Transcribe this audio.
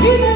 People